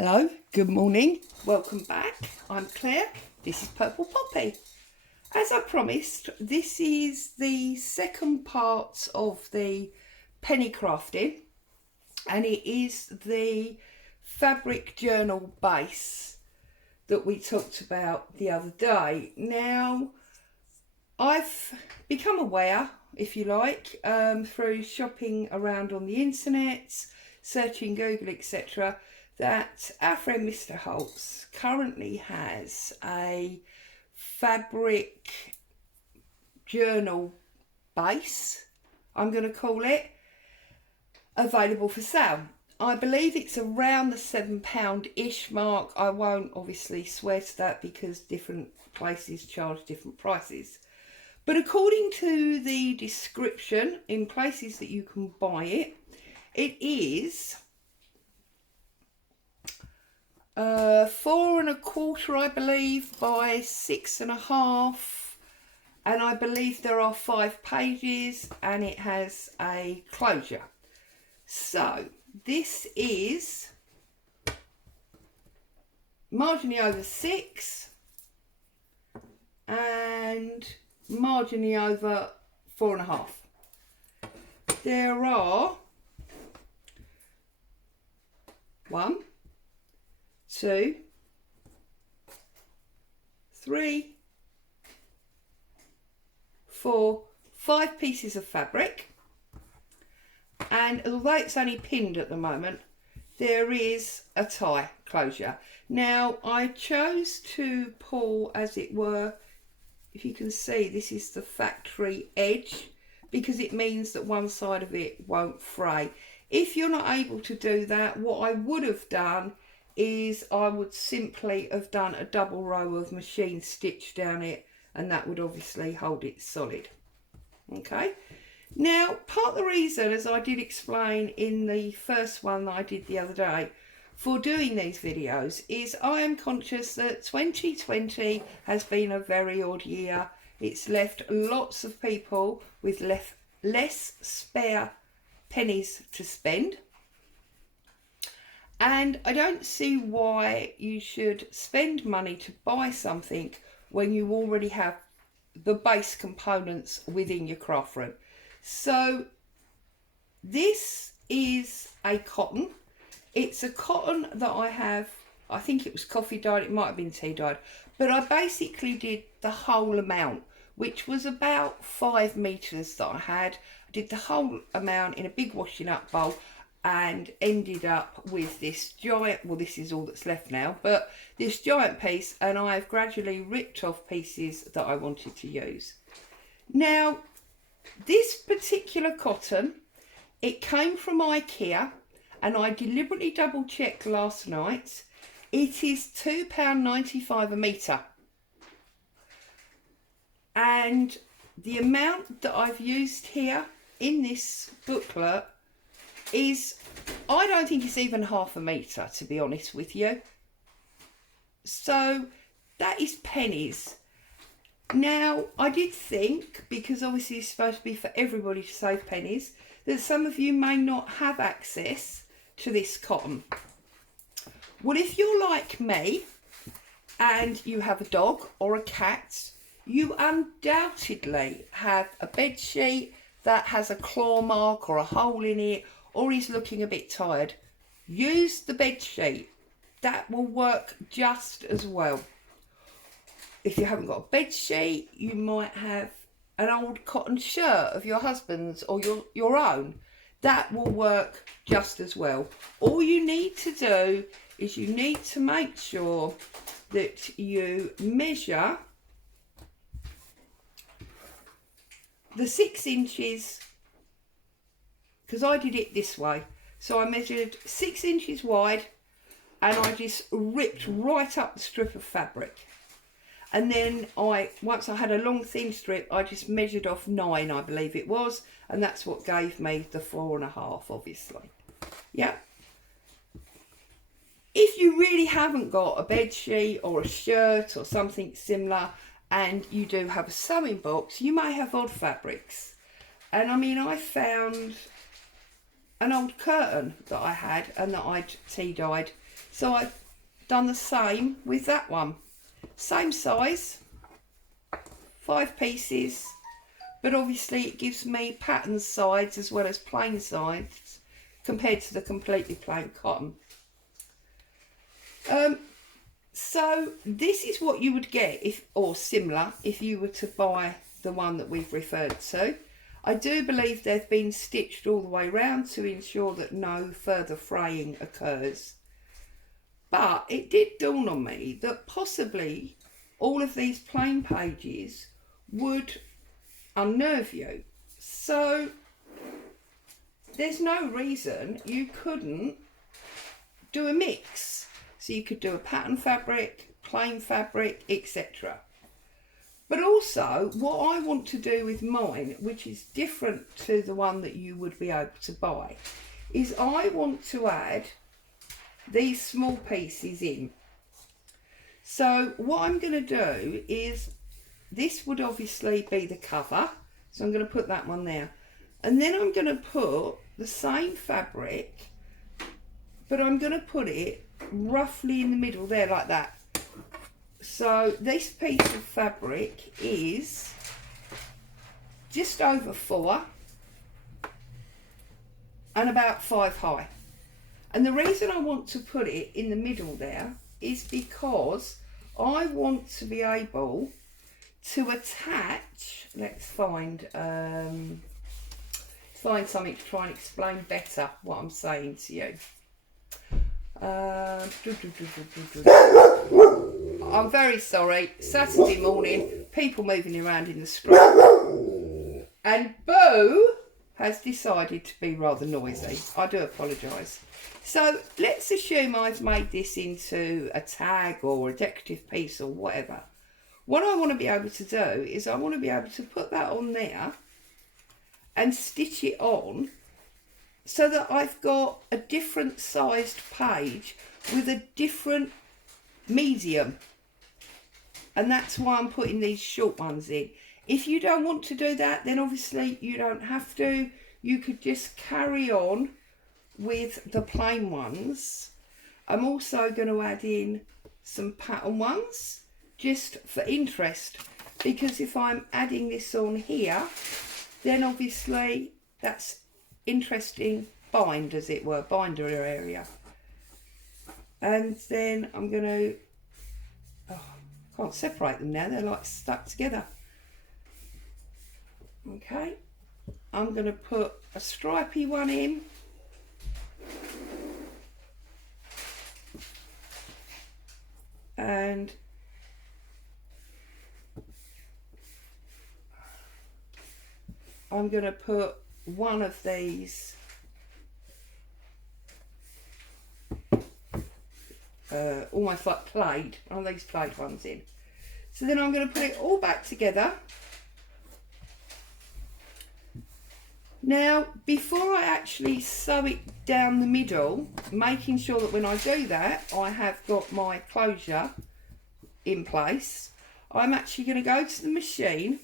Hello, good morning, welcome back. I'm Claire, this is Purple Poppy. As I promised, this is the second part of the penny crafting, and it is the fabric journal base that we talked about the other day. Now, I've become aware, if you like, through shopping around on the internet, searching Google, etc., that our friend Mr. Holtz currently has a fabric journal base, I'm going to call it, available for sale. I believe it's around the £7-ish mark. I won't obviously swear to that because different places charge different prices. But according to the description in places that you can buy it, it is 4¼ I believe by 6½, and I believe there are 5 pages, and it has a closure. So this is marginally over 6 and marginally over 4½. There are 1, 2, 3, 4, 5 pieces of fabric, and although it's only pinned at the moment, there is a tie closure. Now I chose to pull, as it were, if you can see, this is the factory edge, because it means that one side of it won't fray. If you're not able to do that, what I would have done is I would simply have done a double row of machine stitch down it, and that would obviously hold it solid. Okay, now part of the reason, as I did explain in the first one that I did the other day, for doing these videos is I am conscious that 2020 has been a very odd year. It's left lots of people with less spare pennies to spend. And I don't see why you should spend money to buy something when you already have the base components within your craft room. So this is a cotton. It's a cotton that I have, I think it was coffee dyed, it might have been tea dyed, but I basically did the whole amount, which was about 5 meters that I had. I did the whole amount in a big washing up bowl, and ended up with this giant, well, this is all that's left now, but this giant piece, and I've gradually ripped off pieces that I wanted to use. Now, this particular cotton, it came from IKEA, and I deliberately double checked last night. It is £2.95 a metre. And the amount that I've used here in this booklet is, I don't think it's even ½ a metre, to be honest with you. So that is pennies. Now, I did think, because obviously it's supposed to be for everybody to save pennies, that some of you may not have access to this cotton. Well, if you're like me and you have a dog or a cat, you undoubtedly have a bed sheet that has a claw mark or a hole in it, or is looking a bit tired. Use the bed sheet. That will work just as well. If you haven't got a bed sheet, you might have an old cotton shirt of your husband's or your own. That will work just as well. All you need to do is you need to make sure that you measure the 6 inches, because I did it this way. So I measured 6 inches wide, and I just ripped right up the strip of fabric. And then once I had a long thin strip, I just measured off 9, I believe it was, and that's what gave me the 4½, obviously. Yeah. If you really haven't got a bed sheet or a shirt or something similar, and you do have a sewing box, you may have odd fabrics. And I mean, I found an old curtain that I had and that I'd tea dyed. So I've done the same with that one. Same size, 5 pieces, but obviously it gives me pattern sides as well as plain sides compared to the completely plain cotton. So this is what you would get, if, or similar, if you were to buy the one that we've referred to. I do believe they've been stitched all the way round to ensure that no further fraying occurs. But it did dawn on me that possibly all of these plain pages would unnerve you. So there's no reason you couldn't do a mix. So you could do a pattern fabric, plain fabric, etc. But also what I want to do with mine, which is different to the one that you would be able to buy, is I want to add these small pieces in. So what I'm going to do is, this would obviously be the cover, so I'm going to put that one there, and then I'm going to put the same fabric, but I'm going to put it roughly in the middle there, like that. So this piece of fabric is just over 4 and about 5 high. And the reason I want to put it in the middle there is because I want to be able to attach, let's find something to try and explain better what I'm saying to you. I'm very sorry, Saturday morning, people moving around in the street, and Boo has decided to be rather noisy. I do apologise. So let's assume I've made this into a tag or a decorative piece or whatever. What I want to be able to do is I want to be able to put that on there and stitch it on so that I've got a different sized page with a different medium. And that's why I'm putting these short ones in. If you don't want to do that, then obviously you don't have to. You could just carry on with the plain ones. I'm also going to add in some pattern ones just for interest, because if I'm adding this on here, then obviously that's interesting bind, as it were, binder area. And then I'm going to, oh, can't separate them now, they're like stuck together. Okay, I'm going to put a stripy one in. And I'm going to put one of these almost like plaid, one of these plaid ones in. So then I'm going to put it all back together. Now, before I actually sew it down the middle, making sure that when I do that, I have got my closure in place, I'm actually going to go to the machine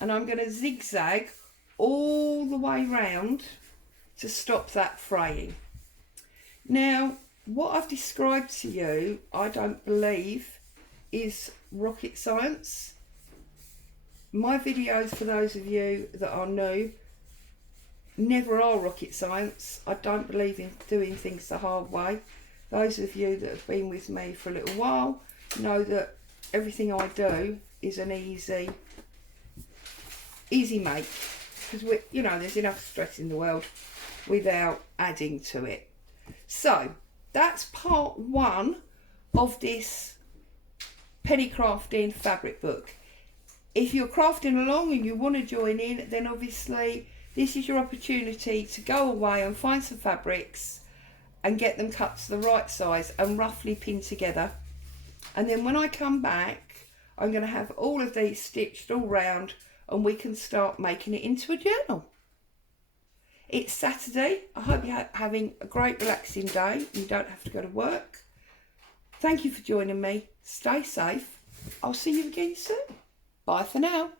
and I'm going to zigzag all the way round to stop that fraying. Now, what I've described to you, I don't believe is rocket science. My videos, for those of you that are new, never are rocket science. I don't believe in doing things the hard way. Those of you that have been with me for a little while know that everything I do is an easy make, because you know, there's enough stress in the world without adding to it. So that's part 1 of this penny crafting fabric book. If you're crafting along and you want to join in, then obviously this is your opportunity to go away and find some fabrics and get them cut to the right size and roughly pinned together. And then when I come back, I'm going to have all of these stitched all round and we can start making it into a journal. It's Saturday. I hope you're having a great relaxing day. You don't have to go to work. Thank you for joining me. Stay safe. I'll see you again soon. Bye for now.